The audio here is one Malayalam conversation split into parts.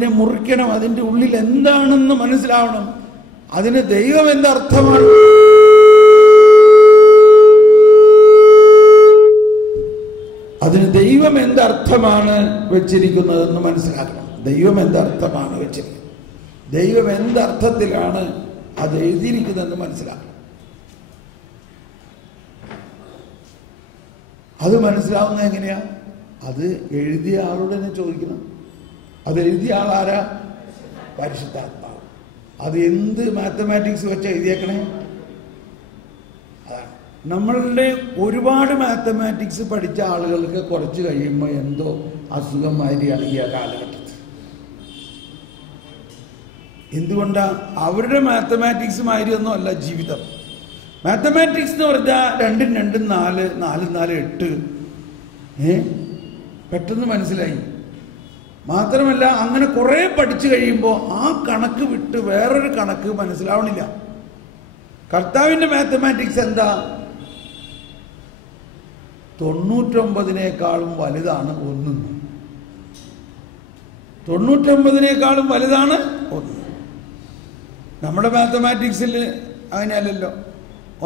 അതിനെ മുറിക്കണം, അതിൻ്റെ ഉള്ളിൽ എന്താണെന്ന് മനസ്സിലാവണം. അതിന് ദൈവം എന്തർത്ഥമാണ്, അതിന് ദൈവം എന്തർത്ഥമാണ് വെച്ചിരിക്കുന്നതെന്ന് മനസ്സിലാക്കണം. ദൈവം എന്തർത്ഥമാണ് വെച്ചിരിക്കുന്നത്, ദൈവം എന്തർത്ഥത്തിലാണ് അത് എഴുതിയിരിക്കുന്നതെന്ന് മനസ്സിലാക്കണം. അത് മനസ്സിലാവുന്നത് എങ്ങനെയാ? അത് എഴുതിയ ആളോട് തന്നെ ചോദിക്കണം. അത് എഴുതിയ ആളാരാ? പരിശുദ്ധാത്മാവ്. അത് എന്ത് മാത്തമാറ്റിക്സ് വെച്ചാ എഴുതിയേക്കണേ? അതാണ്. നമ്മളുടെ ഒരുപാട് മാത്തമാറ്റിക്സ് പഠിച്ച ആളുകൾക്ക് കുറച്ച് കഴിയുമ്പോൾ എന്തോ അസുഖം മാതിരിയാണ് ഈ കാലഘട്ടത്തിൽ. എന്തുകൊണ്ടാ? അവരുടെ മാത്തമാറ്റിക്സ് മാതിരിയൊന്നും അല്ല ജീവിതം. മാത്തമാറ്റിക്സ് എന്ന് പറഞ്ഞാൽ 2 2 4 4 4 8 പെട്ടെന്ന് മനസ്സിലായി. മാത്രമല്ല അങ്ങനെ കുറെ പഠിച്ചു കഴിയുമ്പോൾ ആ കണക്ക് വിട്ട് വേറൊരു കണക്ക് മനസ്സിലാവണില്ല. കർത്താവിന്റെ മാത്തമാറ്റിക്സ് എന്താ? 99-നേക്കാളും വലുതാണ് 1. 99-നേക്കാളും വലുതാണ് 1. നമ്മുടെ മാത്തമാറ്റിക്സിൽ അങ്ങനെയല്ലല്ലോ.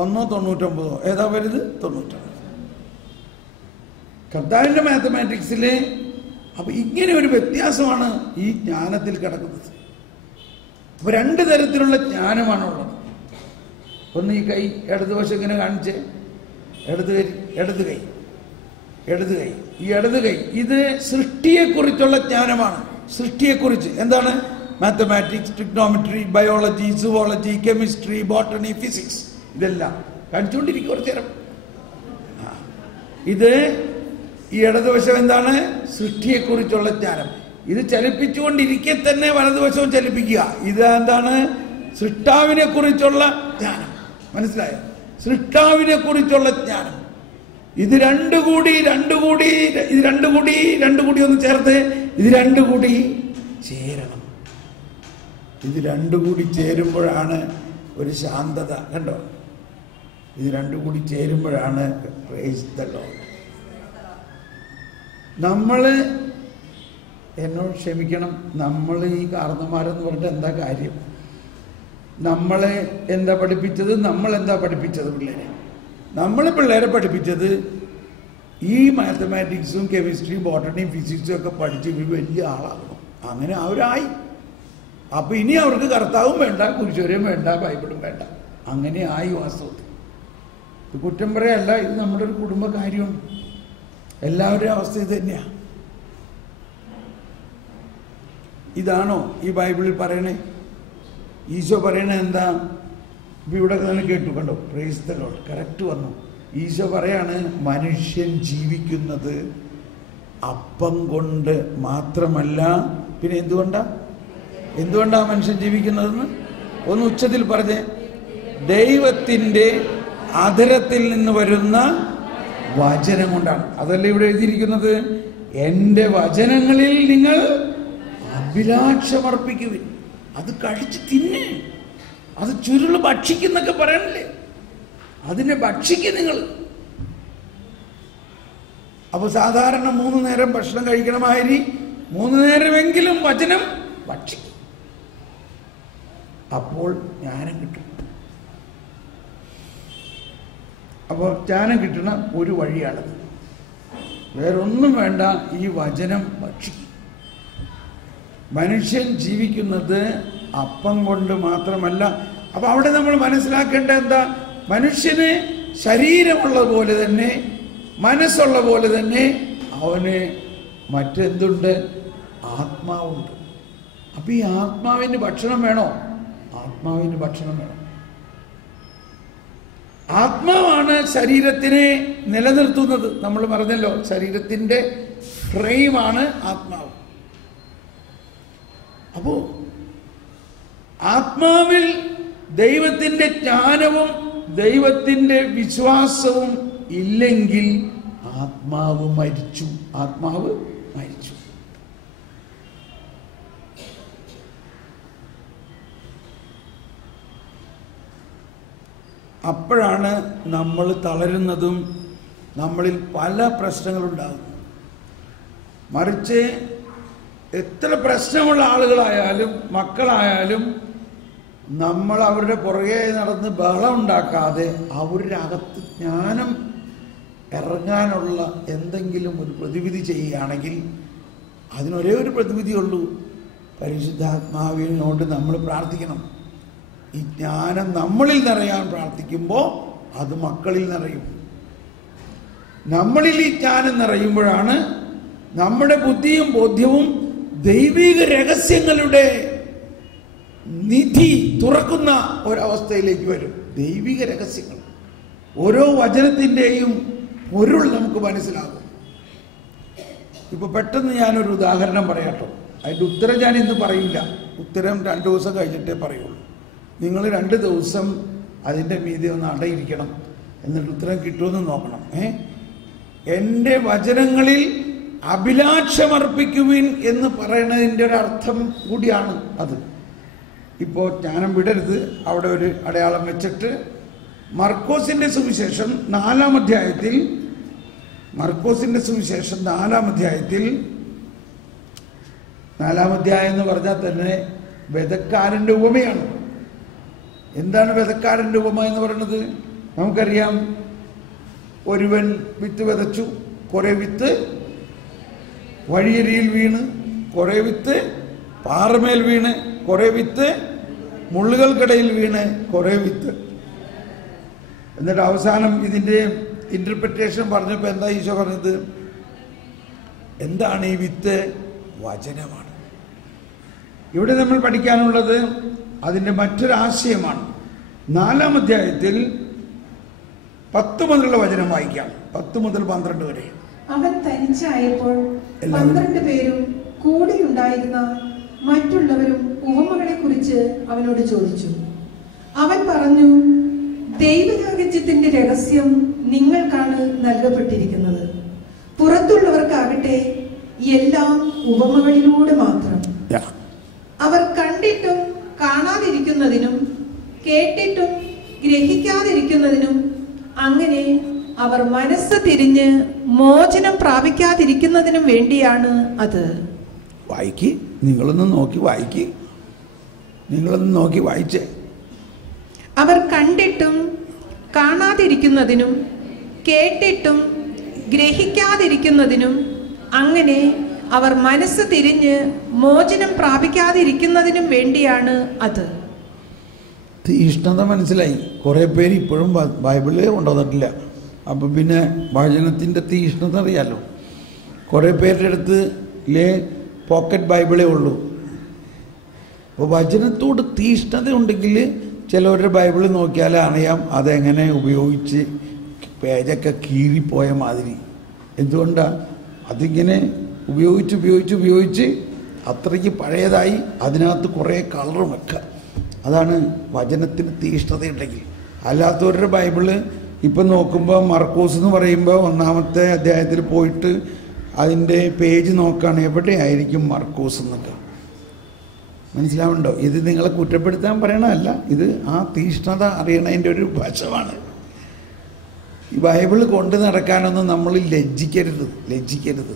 1 99 ഏതാ വലുത്? 99. കർത്താവിന്റെ മാത്തമാറ്റിക്സിലെ അപ്പൊ ഇങ്ങനെ ഒരു വ്യത്യാസമാണ് ഈ ജ്ഞാനത്തിൽ കിടക്കുന്നത്. അപ്പൊ 2 തരത്തിലുള്ള ജ്ഞാനമാണുള്ളത്. ഒന്ന് ഈ കൈ ഇടതുവശം ഇങ്ങനെ കാണിച്ച്, ഇടത് കൈ ഈ ഇടത് കൈ ഇത് സൃഷ്ടിയെക്കുറിച്ചുള്ള ജ്ഞാനമാണ്. സൃഷ്ടിയെക്കുറിച്ച് എന്താണ്? Mathematics, trigonometry, biology, zoology, chemistry, botany, physics, ഇതെല്ലാം കാണിച്ചുകൊണ്ടിരിക്കും കുറച്ചു നേരം. ഇത് ഈ ഇടതുവശം എന്താണ്? സൃഷ്ടിയെക്കുറിച്ചുള്ള ജ്ഞാനം. ഇത് ചലിപ്പിച്ചുകൊണ്ടിരിക്കെ തന്നെ വലതുവശവും ചലിപ്പിക്കുക. ഇത് എന്താണ്? സൃഷ്ടാവിനെ കുറിച്ചുള്ള ജ്ഞാനം. മനസ്സിലായോ? സൃഷ്ടാവിനെ കുറിച്ചുള്ള ജ്ഞാനം. ഇത് രണ്ടു കൂടി ഒന്ന് ചേർത്ത് ഇത് 2 കൂടി ചേരണം. ഇത് 2 കൂടി ചേരുമ്പോഴാണ് ഒരു ശാന്തത. കണ്ടോ? ഇത് 2 കൂടി ചേരുമ്പോഴാണ് പ്രൈസ് ദി ലോർഡ്. എന്നോട് ക്ഷമിക്കണം, നമ്മൾ ഈ കാരണന്മാരെന്ന് പറഞ്ഞിട്ട് എന്താ കാര്യം? നമ്മളെ എന്താ പഠിപ്പിച്ചത്? നമ്മളെന്താ പഠിപ്പിച്ചത് പിള്ളേരെ? പിള്ളേരെ പഠിപ്പിച്ചത് ഈ മാത്തമാറ്റിക്സും കെമിസ്ട്രിയും ബോട്ടണിയും ഫിസിക്സും ഒക്കെ പഠിച്ച് വലിയ ആളാകണം. അങ്ങനെ അവരായി. അപ്പൊ ഇനി അവർക്ക് കർത്താവും വേണ്ട, കുരിശോരയും വേണ്ട, ബൈബിളും വേണ്ട. അങ്ങനെ ആയി. വാസ്തവത്തിൽ ഇത് കുറ്റം പറയല്ല, ഇത് നമ്മുടെ ഒരു കുടുംബ കാര്യമാണ്. എല്ലാവരുടെയും അവസ്ഥ ഇത് തന്നെയാ. ഇതാണോ ഈ ബൈബിളിൽ പറയണേ? ഈശോ പറയണേ എന്താ? ഇപ്പൊ ഇവിടെ തന്നെ കേട്ടു, കണ്ടോ? പ്രൈസ് ദി ലോർഡ്, കറക്റ്റ് വന്നു. ഈശോ പറയാണ്, മനുഷ്യൻ ജീവിക്കുന്നത് അപ്പം കൊണ്ട് മാത്രമല്ല, പിന്നെ എന്തുകൊണ്ടാ മനുഷ്യൻ ജീവിക്കുന്നതെന്ന് ഒന്ന് ഉച്ചത്തിൽ പറഞ്ഞേ. ദൈവത്തിന്റെ അധരത്തിൽ നിന്ന് വരുന്ന വചനം കൊണ്ടാണ്. അതല്ലേ ഇവിടെ എഴുതിയിരിക്കുന്നത്? എന്റെ വചനങ്ങളിൽ നിങ്ങൾ അഭിലാഷമർപ്പിക്കുവിൻ. അത് കഴിച്ച് തിന്നെ, അത് ചുരുള് ഭക്ഷിക്കുന്നൊക്കെ പറയണില്ലേ? അതിനെ ഭക്ഷിക്കും നിങ്ങൾ. അപ്പൊ സാധാരണ 3 നേരം ഭക്ഷണം കഴിക്കണമാതിരി 3 നേരമെങ്കിലും വചനം ഭക്ഷിക്കും. അപ്പോൾ ജ്ഞാനം കിട്ടും. അപ്പോൾ ജ്ഞാനം കിട്ടുന്ന ഒരു വഴിയാണത്. വേറൊന്നും വേണ്ട, ഈ വചനം ഭക്ഷിക്കും. മനുഷ്യൻ ജീവിക്കുന്നത് അപ്പം കൊണ്ട് മാത്രമല്ല. അപ്പൊ അവിടെ നമ്മൾ മനസ്സിലാക്കേണ്ട എന്താ? മനുഷ്യന് ശരീരമുള്ള പോലെ തന്നെ മനസ്സുള്ള പോലെ തന്നെ അവന് മറ്റെന്തുണ്ട്? ആത്മാവുണ്ട്. അപ്പൊ ഈ ആത്മാവിന് ഭക്ഷണം വേണോ? ആത്മാവിന് ഭക്ഷണം വേണം. ആത്മാവാണ് ശരീരത്തിനെ നിലനിർത്തുന്നത്. നമ്മൾ പറഞ്ഞല്ലോ, ശരീരത്തിന്റെ ഫ്രെയിമാണ് ആത്മാവ്. അപ്പോ ആത്മാവിൽ ദൈവത്തിന്റെ ജ്ഞാനവും ദൈവത്തിന്റെ വിശ്വാസവും ഇല്ലെങ്കിൽ ആത്മാവ് മരിച്ചു. അപ്പോഴാണ് നമ്മൾ തളരുന്നതും നമ്മളിൽ പല പ്രശ്നങ്ങളുണ്ടാകുന്നത്. മറിച്ച് എത്ര പ്രശ്നമുള്ള ആളുകളായാലും മക്കളായാലും നമ്മൾ അവരുടെ പുറകെ നടന്ന് ബഹളം ഉണ്ടാക്കാതെ അവരുടെ അകത്ത് ജ്ഞാനം ഇറങ്ങാനുള്ള എന്തെങ്കിലും ഒരു പ്രതിവിധി ചെയ്യുകയാണെങ്കിൽ അതിനൊരേ ഒരു പ്രതിവിധിയുള്ളൂ. പരിശുദ്ധാത്മാവിനോട് നമ്മൾ പ്രാർത്ഥിക്കണം. ഈ ജ്ഞാനം നമ്മളിൽ നിറയാൻ പ്രാർത്ഥിക്കുമ്പോൾ അത് മക്കളിൽ നിറയും. നമ്മളിൽ ഈ ജ്ഞാനം നിറയുമ്പോഴാണ് നമ്മുടെ ബുദ്ധിയും ബോധ്യവും ദൈവിക രഹസ്യങ്ങളുടെ നിധി തുറക്കുന്ന ഒരവസ്ഥയിലേക്ക് വരും. ദൈവിക രഹസ്യങ്ങൾ, ഓരോ വചനത്തിൻ്റെയും പൊരുൾ നമുക്ക് മനസ്സിലാകും. ഇപ്പൊ പെട്ടെന്ന് ഞാനൊരു ഉദാഹരണം പറയാട്ടോ. അതിൻ്റെ ഉത്തരം ഞാൻ ഇന്ന് പറയില്ല. ഉത്തരം 2 ദിവസം കഴിഞ്ഞിട്ടേ പറയുള്ളൂ. നിങ്ങൾ 2 ദിവസം അതിൻ്റെ മീതെ ഒന്ന് അടയിരിക്കണം. എന്നിട്ട് ഉത്തരം കിട്ടുമെന്ന് നോക്കണം. എൻ്റെ വചനങ്ങളിൽ അഭിലാഷമർപ്പിക്കുവിൻ എന്ന് പറയുന്നതിൻ്റെ ഒരു അർത്ഥം കൂടിയാണ് അത്. ഇപ്പോൾ ജ്ഞാനം വിടരുത്, അവിടെ ഒരു അടയാളം വെച്ചിട്ട് മർക്കോസിന്റെ സുവിശേഷം 4-ാം അധ്യായത്തിൽ, മർക്കോസിന്റെ സുവിശേഷം 4-ാം അധ്യായത്തിൽ, 4-ാം അധ്യായം എന്ന് പറഞ്ഞാൽ തന്നെ വിതക്കാരൻ്റെ ഉപമയാണ്. എന്താണ് വിതക്കാരൻ്റെ ഉപമ എന്ന് പറയുന്നത്? നമുക്കറിയാം, ഒരുവൻ വിത്ത് വിതച്ചു, കുറെ വിത്ത് വഴിയരിയിൽ വീണ്, കുറെ വിത്ത് പാറമേൽ വീണ്, കുറെ വിത്ത് മുള്ളുകൾക്കിടയിൽ വീണ്, കുറെ വിത്ത്. എന്നിട്ട് അവസാനം ഇതിൻ്റെ ഇന്റർപ്രിറ്റേഷൻ പറഞ്ഞപ്പോൾ എന്താ ഈശോ പറഞ്ഞത്? എന്താണ് ഈ വിത്ത്? വചനമാണ്. ഇവിടെ നമ്മൾ പഠിക്കാനുള്ളത് അതിൻ്റെ മറ്റൊരാശയമാണ്. 4-ാം അധ്യായത്തിൽ 10 മുതലുള്ള വചനം വായിക്കാം. 10 മുതൽ 12 വരെ. അവൻ തനിച്ചായപ്പോൾ 12 പേരും കൂടെയുണ്ടായിരുന്ന മറ്റുള്ളവരും ഉപമകളെ കുറിച്ച് അവനോട് ചോദിച്ചു. അവൻ പറഞ്ഞു, ദൈവരാജ്യത്തിന്റെ രഹസ്യം നിങ്ങൾക്കാണ് നൽകപ്പെട്ടിരിക്കുന്നത്. പുറത്തുള്ളവർക്കാകട്ടെ എല്ലാം ഉപമകളിലൂടെ മാത്രം. അവർ കണ്ടിട്ടും കാണാതിരിക്കുന്നതിനും കേട്ടിട്ടും ഗ്രഹിക്കാതിരിക്കുന്നതിനും അങ്ങനെ അവർ മനസ്സ് തിരിഞ്ഞ് മോചനം പ്രാപിക്കാതിരിക്കുന്നതിനും വേണ്ടിയാണ് അത്. വായിക്ക്, നിങ്ങളൊന്ന് നോക്കി വായിക്ക്, നിങ്ങളൊന്ന് നോക്കി വായിച്ചേ. അവർ കണ്ടിട്ടും കാണാതിരിക്കുന്നതിനും കേട്ടിട്ടും ഗ്രഹിക്കാതിരിക്കുന്നതിനും അങ്ങനെ അവർ മനസ്സ് തിരിഞ്ഞ് മോചനം പ്രാപിക്കാതിരിക്കുന്നതിനും വേണ്ടിയാണ് അത്. തീഷ്ണത മനസ്സിലായി. കുറെ പേര് ഇപ്പോഴും ബൈബിള് കൊണ്ടുവന്നിട്ടില്ല. അപ്പം പിന്നെ വചനത്തിൻ്റെ തീഷ്ണത അറിയാലോ. കുറെ പേരുടെ അടുത്ത് പോക്കറ്റ് ബൈബിളേ ഉള്ളൂ. അപ്പോൾ വചനത്തോട് തീഷ്ണത ഉണ്ടെങ്കിൽ ചിലവരുടെ ബൈബിൾ നോക്കിയാലേ അറിയാം അതെങ്ങനെ ഉപയോഗിച്ച് പേജൊക്കെ കീറിപ്പോയ മാതിരി. എന്തുകൊണ്ടാണ്? അതിങ്ങനെ ഉപയോഗിച്ച് അത്രയ്ക്ക് പഴയതായി, അതിനകത്ത് കുറേ കളറും ഒക്കെ. അതാണ് വചനത്തിന് തീഷ്ണതയുണ്ടെങ്കിൽ. അല്ലാത്തവരുടെ ബൈബിള് ഇപ്പം നോക്കുമ്പോൾ മർക്കോസ് എന്ന് പറയുമ്പോൾ 1-ാമത്തെ അധ്യായത്തിൽ പോയിട്ട് അതിൻ്റെ പേജ് നോക്കുകയാണ്, എവിടെയായിരിക്കും മർക്കോസ് എന്നൊക്കെ. മനസ്സിലാവുന്നുണ്ടോ? ഇത് നിങ്ങളെ കുറ്റപ്പെടുത്താൻ പറയണതല്ല, ഇത് ആ തീഷ്ണത അറിയണതിൻ്റെ ഒരു വശമാണ്. ഈ ബൈബിൾ കൊണ്ട് നടക്കാനൊന്നും നമ്മൾ ലജ്ജിക്കരുത്.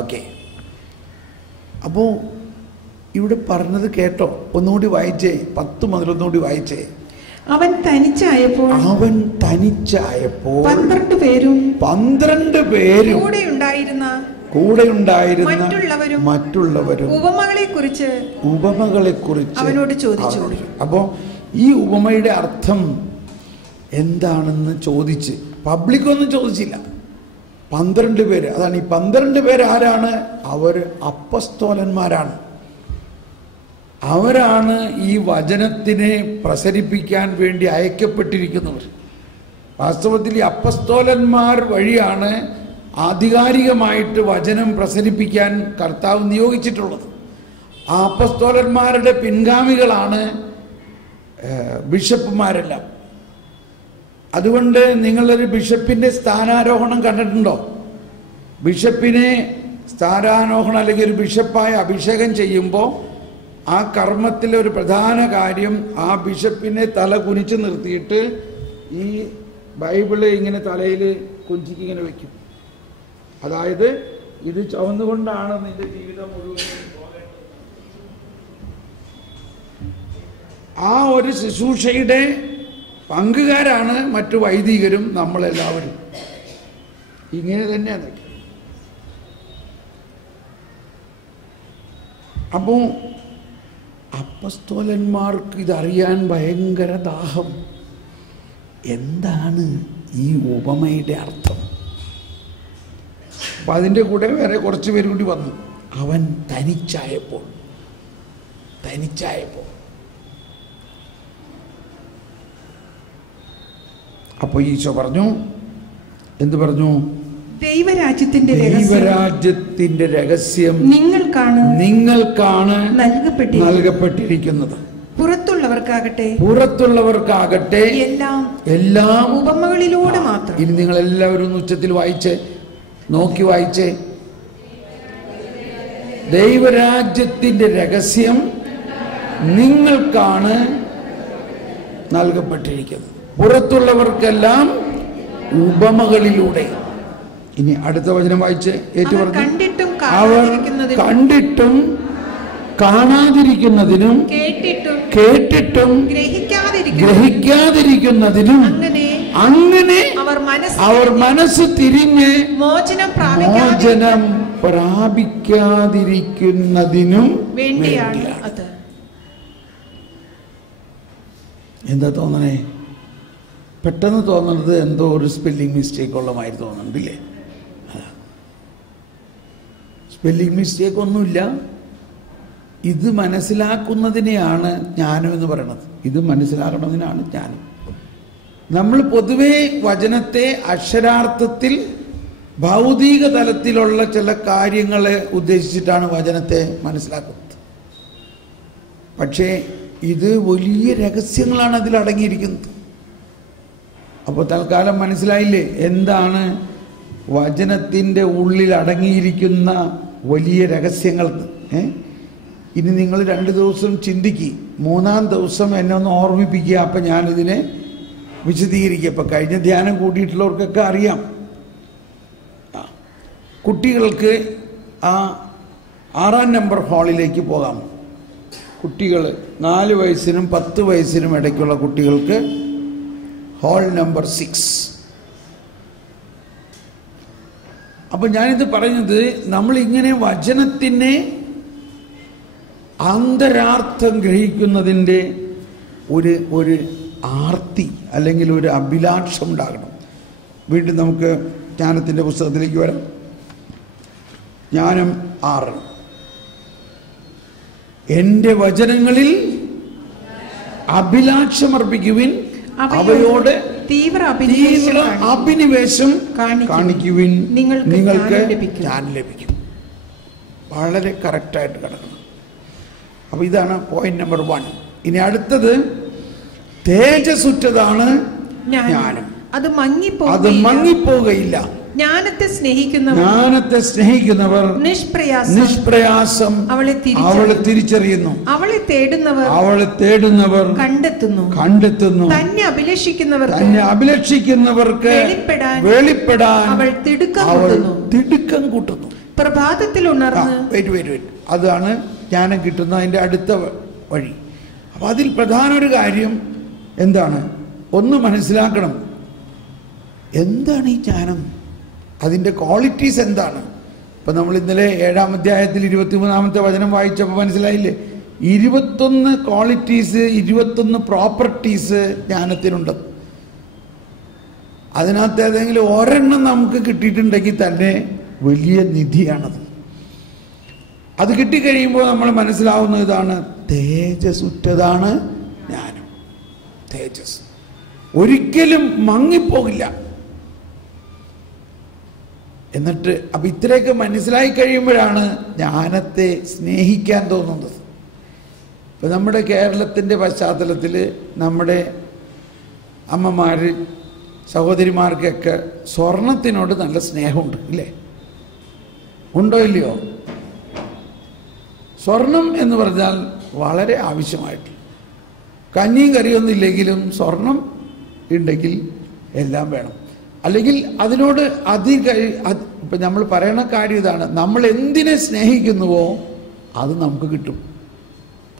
ഓക്കെ, അപ്പോൾ ഇവിടെ പറഞ്ഞത് കേട്ടോ? ഒന്നുകൂടി വായിച്ചേ, 10 മുതൽ ഒന്നുകൂടി വായിച്ചേ. അവൻ തനിച്ചായപ്പോൾ 12 പേരും കൂടെ ഉണ്ടായിരുന്ന മറ്റുള്ളവരും ഉപമകളെ കുറിച്ച് അവനോട് ചോദിച്ചു. അപ്പോ ഈ ഉപമയുടെ അർത്ഥം എന്താണെന്ന് ചോദിച്ച്, പബ്ലിക്കൊന്നും ചോദിച്ചില്ല. 12 പേര്. അതാണ് ഈ 12 പേര് ആരാണ്? അവർ അപ്പസ്തോലന്മാരാണ്. അവരാണ് ഈ വചനത്തിനെ പ്രസരിപ്പിക്കാൻ വേണ്ടി അയക്കപ്പെട്ടിരിക്കുന്നവർ. വാസ്തവത്തിൽ ഈ അപ്പസ്തോലന്മാർ വഴിയാണ് ആധികാരികമായിട്ട് വചനം പ്രസരിപ്പിക്കാൻ കർത്താവ് നിയോഗിച്ചിട്ടുള്ളത്. ആ അപ്പസ്തോലന്മാരുടെ പിൻഗാമികളാണ് ബിഷപ്പുമാരെല്ലാം. അതുകൊണ്ട് നിങ്ങളൊരു ബിഷപ്പിന്റെ സ്ഥാനാരോഹണം കണ്ടിട്ടുണ്ടോ? ബിഷപ്പിനെ സ്ഥാനാരോഹണം അല്ലെങ്കിൽ ഒരു ബിഷപ്പായി അഭിഷേകം ചെയ്യുമ്പോൾ ആ കർമ്മത്തിലെ ഒരു പ്രധാന കാര്യം ആ ബിഷപ്പിനെ തല കുനിച്ച് നിർത്തിയിട്ട് ഈ ബൈബിള് ഇങ്ങനെ തലയിൽ കുഞ്ചിക്ക് ഇങ്ങനെ വയ്ക്കും. അതായത് ഇത് ചുവന്നുകൊണ്ടാണ് നിന്റെ ജീവിതം മുഴുവൻ പോകേണ്ടത്. ആ ഒരു ശുശ്രൂഷയുടെ പങ്കുകാരാണ് മറ്റു വൈദികരും നമ്മളെല്ലാവരും. ഇങ്ങനെ തന്നെയാണ്. അപ്പോൾ അപ്പസ്തോലന്മാർക്ക് ഇതറിയാൻ ഭയങ്കര ദാഹം. എന്താണ് ഈ ഉപമയുടെ അർത്ഥം? അപ്പം അതിൻ്റെ കൂടെ വേറെ കുറച്ച് പേര് കൂടി വന്നു. അവൻ തനിച്ചായപ്പോൾ അപ്പോൾ ഈശോ പറഞ്ഞു, എന്ത് പറഞ്ഞു? ദൈവരാജ്യത്തിന്റെ രഹസ്യം നിങ്ങൾക്കാണ് നൽകപ്പെട്ടിരിക്കുന്നത്. പുറത്തുള്ളവർക്കാകട്ടെ എല്ലാം ഉപമകളിലൂടെ മാത്രം. ഇനി നിങ്ങൾ എല്ലാവരും ഉച്ചത്തിൽ വായിച്ചേ, നോക്കി വായിച്ചേ. ദൈവരാജ്യത്തിന്റെ രഹസ്യം നിങ്ങൾക്കാണ് നൽകപ്പെട്ടിരിക്കുന്നത്, പുറത്തുള്ളവർക്കെല്ലാം ഉപമകളിലൂടെ. ഇനി അടുത്ത വചനം വായിച്ച് ഏറ്റുപറഞ്ഞു. അവർ കണ്ടിട്ടും കാണാതിരിക്കുന്നതിനും കേട്ടിട്ടും ഗ്രഹിക്കാതിരിക്കുന്നതിനും അങ്ങനെ അവർ മനസ്സ് തിരിഞ്ഞ് മോചനം പ്രാപിക്കാതിരിക്കുന്നതിനും വേണ്ടിയാണ്. എന്താ തോന്നണേ? പെട്ടെന്ന് തോന്നുന്നത് എന്തോ ഒരു സ്പെല്ലിംഗ് മിസ്റ്റേക്ക് ഉള്ള മാതിരി തോന്നുന്നുണ്ടല്ലേ? സ്പെല്ലിംഗ് മിസ്റ്റേക്ക് ഒന്നുമില്ല. ഇത് മനസ്സിലാക്കുന്നതിനെയാണ് ജ്ഞാനം എന്ന് പറയുന്നത്. ഇത് മനസ്സിലാക്കുന്നതിനാണ് ജ്ഞാനം. നമ്മൾ പൊതുവെ വചനത്തെ അക്ഷരാർത്ഥത്തിൽ ഭൗതിക തലത്തിലുള്ള ചില കാര്യങ്ങളെ ഉദ്ദേശിച്ചിട്ടാണ് വചനത്തെ മനസ്സിലാക്കുന്നത്. പക്ഷേ ഇത് വലിയ രഹസ്യങ്ങളാണ് അതിൽ അടങ്ങിയിരിക്കുന്നത്. അപ്പോൾ തൽക്കാലം മനസ്സിലായില്ലേ എന്താണ് വചനത്തിൻ്റെ ഉള്ളിൽ അടങ്ങിയിരിക്കുന്ന വലിയ രഹസ്യങ്ങൾ? ഇനി നിങ്ങൾ 2 ദിവസം ചിന്തിക്കുക, 3-ാം ദിവസം എന്നെ ഒന്ന് ഓർമ്മിപ്പിക്കുക. അപ്പം ഞാനിതിനെ വിശദീകരിക്കുക. ഇപ്പം കഴിഞ്ഞ ധ്യാനം കൂട്ടിയിട്ടുള്ളവർക്കൊക്കെ അറിയാം. കുട്ടികൾക്ക് ആ 6-ാം നമ്പർ ഹാളിലേക്ക് പോകാം. കുട്ടികൾ 4 വയസ്സിനും 10 വയസ്സിനും ഇടയ്ക്കുള്ള കുട്ടികൾക്ക് ഹാൾ നമ്പർ 6. അപ്പം ഞാനിത് പറയുന്നത്, നമ്മളിങ്ങനെ വചനത്തിനെ അന്തരാർത്ഥം ഗ്രഹിക്കുന്നതിൻ്റെ ഒരു ആർത്തി അല്ലെങ്കിൽ ഒരു അഭിലാഷം ഉണ്ടാകണം. വീണ്ടും നമുക്ക് ജ്ഞാനത്തിൻ്റെ പുസ്തകത്തിലേക്ക് വരാം. ജ്ഞാനം 6. എൻ്റെ വചനങ്ങളിൽ അഭിലാഷമർപ്പിക്കുവിൻ, അവയോട് തീവ്ര അഭിനിവേശം കാണിക്കുവിൻ, നിങ്ങൾക്ക് ജ്ഞാനം ലഭിക്കും. വളരെ കറക്റ്റായിട്ട് കിടക്കണം. അപ്പൊ ഇതാണ് പോയിന്റ് നമ്പർ 1. ഇനി അടുത്തത് തേജസ്സുറ്റതാണ് ജ്ഞാനം. അത് മങ്ങിപ്പോകയില്ല. ജ്ഞാനത്തെ സ്നേഹിക്കുന്നവർ നിഷ്പ്രയാസം അവളെ തിരിച്ചറിയുന്നു. അവളെ തേടുന്നവർ കണ്ടെത്തുന്നു. തന്നെ അഭിലഷിക്കുന്നവർക്ക് വെളിപ്പെടാൻ അവൾ തിടുക്കം കൂട്ടുന്നു. പ്രഭാതത്തിൽ ഉണർന്ന് അതാണ് ജ്ഞാനം കിട്ടുന്ന അതിൻ്റെ അടുത്ത വഴി. അപ്പം അതിൽ പ്രധാന ഒരു കാര്യം എന്താണ്? ഒന്ന് മനസ്സിലാക്കണം, എന്താണ് ഈ ജ്ഞാനം, അതിൻ്റെ ക്വാളിറ്റീസ് എന്താണ്. ഇപ്പം നമ്മൾ ഇന്നലെ 7-ാം അധ്യായത്തിൽ 23-ാമത്തെ വചനം വായിച്ചപ്പോൾ മനസ്സിലായില്ലേ? 21 ക്വാളിറ്റീസ്, 21 പ്രോപ്പർട്ടീസ് ജ്ഞാനത്തിനുണ്ട്. അതിനകത്ത് ഏതെങ്കിലും ഒരെണ്ണം നമുക്ക് കിട്ടിയിട്ടുണ്ടെങ്കിൽ തന്നെ വലിയ നിധിയാണത്. അത് കിട്ടിക്കഴിയുമ്പോൾ നമ്മൾ മനസ്സിലാവുന്ന ഇതാണ്, തേജസ്സുറ്റതാണ് ജ്ഞാനം. തേജസ് ഒരിക്കലും മങ്ങിപ്പോകില്ല. എന്നിട്ട് അപ്പം ഇത്രയൊക്കെ മനസ്സിലായി കഴിയുമ്പോഴാണ് ജ്ഞാനത്തെ സ്നേഹിക്കാൻ തോന്നുന്നത്. ഇപ്പം നമ്മുടെ കേരളത്തിൻ്റെ പശ്ചാത്തലത്തിൽ നമ്മുടെ അമ്മമാർ സഹോദരിമാർക്കൊക്കെ സ്വർണത്തിനോട് നല്ല സ്നേഹമുണ്ട്, ഇല്ലേ? ഉണ്ടോ ഇല്ലയോ? സ്വർണം എന്ന് പറഞ്ഞാൽ വളരെ ആവശ്യമായിട്ട്, കഞ്ഞിയും കറിയൊന്നും ഇല്ലെങ്കിലും സ്വർണം ഉണ്ടെങ്കിൽ എല്ലാം വേണം. അല്ലെങ്കിൽ അതിനോട് ഇപ്പം നമ്മൾ പറയണ കാര്യം ഇതാണ്, നമ്മൾ എന്തിനെ സ്നേഹിക്കുന്നുവോ അത് നമുക്ക് കിട്ടും.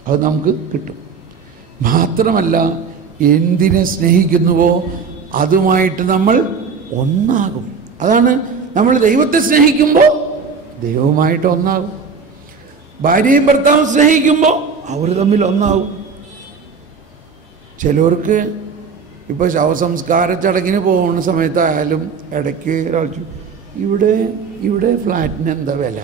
അത് നമുക്ക് കിട്ടും. മാത്രമല്ല, എന്തിനെ സ്നേഹിക്കുന്നുവോ അതുമായിട്ട് നമ്മൾ ഒന്നാകും. അതാണ്, നമ്മൾ ദൈവത്തെ സ്നേഹിക്കുമ്പോൾ ദൈവവുമായിട്ട് ഒന്നാകും. ഭാര്യയും ഭർത്താവും സ്നേഹിക്കുമ്പോൾ അവർ തമ്മിൽ ഒന്നാകും. ചിലവർക്ക് ഇപ്പോൾ ശവസംസ്കാര ചടങ്ങിന് പോകുന്ന സമയത്തായാലും ഇടയ്ക്ക് ഒരാൾ ഇവിടെ ഫ്ലാറ്റിന് എന്താ വില,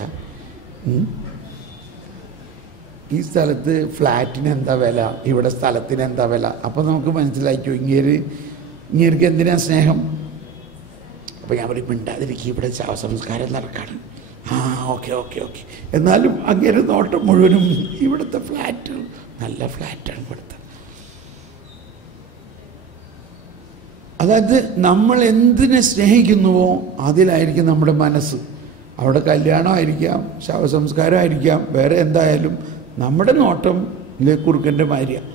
ഈ സ്ഥലത്ത് ഫ്ലാറ്റിന് എന്താ വില, ഇവിടെ സ്ഥലത്തിന് എന്താ വില. അപ്പം നമുക്ക് മനസ്സിലായിക്കോ ഇങ്ങേർക്ക് എന്തിനാ സ്നേഹം. അപ്പം ഞാൻ പറയും മിണ്ടാതിരിക്കും, ഇവിടെ ശവസംസ്കാരം നടക്കാണ്. ആ ഓക്കെ ഓക്കെ ഓക്കെ. എന്നാലും അങ്ങേര് നോട്ടം മുഴുവനും ഇവിടുത്തെ ഫ്ലാറ്റ് നല്ല ഫ്ലാറ്റാണ് ഇവിടുത്തെ. അതായത് നമ്മൾ എന്തിനെ സ്നേഹിക്കുന്നുവോ അതിലായിരിക്കും നമ്മുടെ മനസ്സ്. അവിടെ കല്യാണമായിരിക്കാം, ശവസംസ്കാരമായിരിക്കാം, വേറെ എന്തായാലും നമ്മുടെ നോട്ടം കുറുക്കൻ്റെ മാതിരിയാണ്.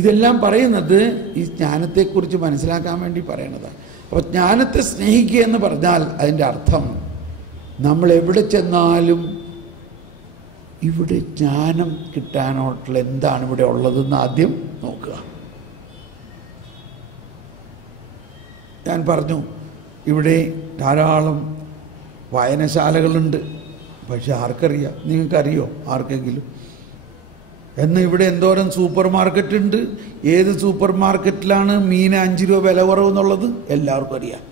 ഇതെല്ലാം പറയുന്നത് ഈ ജ്ഞാനത്തെക്കുറിച്ച് മനസ്സിലാക്കാൻ വേണ്ടി പറയണതാണ്. അപ്പോൾ ജ്ഞാനത്തെ സ്നേഹിക്കുക എന്ന് പറഞ്ഞാൽ അതിൻ്റെ അർത്ഥം നമ്മൾ എവിടെ ചെന്നാലും ഇവിടെ ജ്ഞാനം കിട്ടാനായിട്ടുള്ള എന്താണ് ഇവിടെ ഉള്ളതെന്ന് ആദ്യം നോക്കുക. ഞാൻ പറഞ്ഞു ഇവിടെ ധാരാളം വായനശാലകളുണ്ട്. പക്ഷെ ആർക്കറിയാം? നിങ്ങൾക്കറിയോ ആർക്കെങ്കിലും? എന്നാൽ ഇവിടെ എന്തോരം സൂപ്പർ മാർക്കറ്റ് ഉണ്ട്. ഏത് സൂപ്പർ മാർക്കറ്റിലാണ് മീൻ 5 രൂപ വില കുറവെന്നുള്ളത് എല്ലാവർക്കും അറിയാം.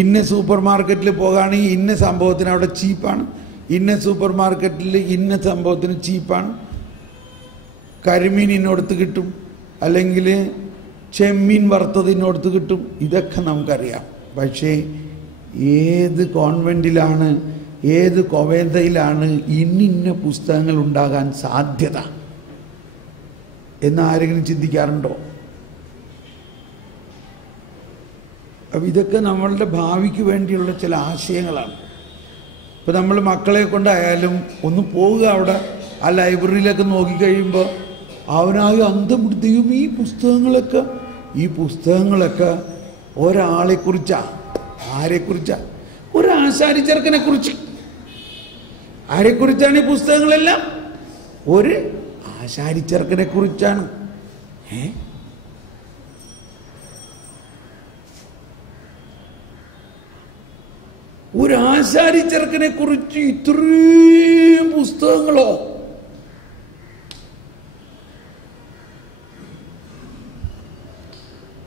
ഇന്ന സൂപ്പർ മാർക്കറ്റിൽ പോകുകയാണെങ്കിൽ ഇന്ന സംഭവത്തിന് അവിടെ ചീപ്പാണ്, ഇന്ന സൂപ്പർ മാർക്കറ്റിൽ ഇന്ന സംഭവത്തിന് ചീപ്പാണ്. കരിമീൻ ഇന്നോടത്ത് കിട്ടും, അല്ലെങ്കിൽ ചെമ്മീൻ വറുത്തത് ഇന്നോടത്ത് കിട്ടും. ഇതൊക്കെ നമുക്കറിയാം. പക്ഷേ ഏത് കോൺവെൻറ്റിലാണ്, ഏത് കൊവേന്തയിലാണ് ഇന്നിന്ന പുസ്തകങ്ങൾ ഉണ്ടാകാൻ സാധ്യത എന്നാരെങ്കിലും ചിന്തിക്കാറുണ്ടോ? അപ്പം ഇതൊക്കെ നമ്മളുടെ ഭാവിക്ക് വേണ്ടിയുള്ള ചില ആശയങ്ങളാണ്. ഇപ്പം നമ്മൾ മക്കളെ കൊണ്ടായാലും ഒന്ന് പോവുക, അവിടെ ആ ലൈബ്രറിയിലൊക്കെ നോക്കിക്കഴിയുമ്പോൾ അവനായി അന്തം പിടുത്തയും ഈ പുസ്തകങ്ങളൊക്കെ ഒരാളെക്കുറിച്ചാണ്. ആരെക്കുറിച്ചാണ്? ഒരു ആശാരി ചെറുക്കനെ കുറിച്ച്. ആരെക്കുറിച്ചാണ് ഈ പുസ്തകങ്ങളെല്ലാം? ഒരു ആശാരി ചെറുക്കനെ കുറിച്ചാണ്. ഒരു ആശാരി ചെറുക്കനെ കുറിച്ച് ഇത്രയും പുസ്തകങ്ങളോ?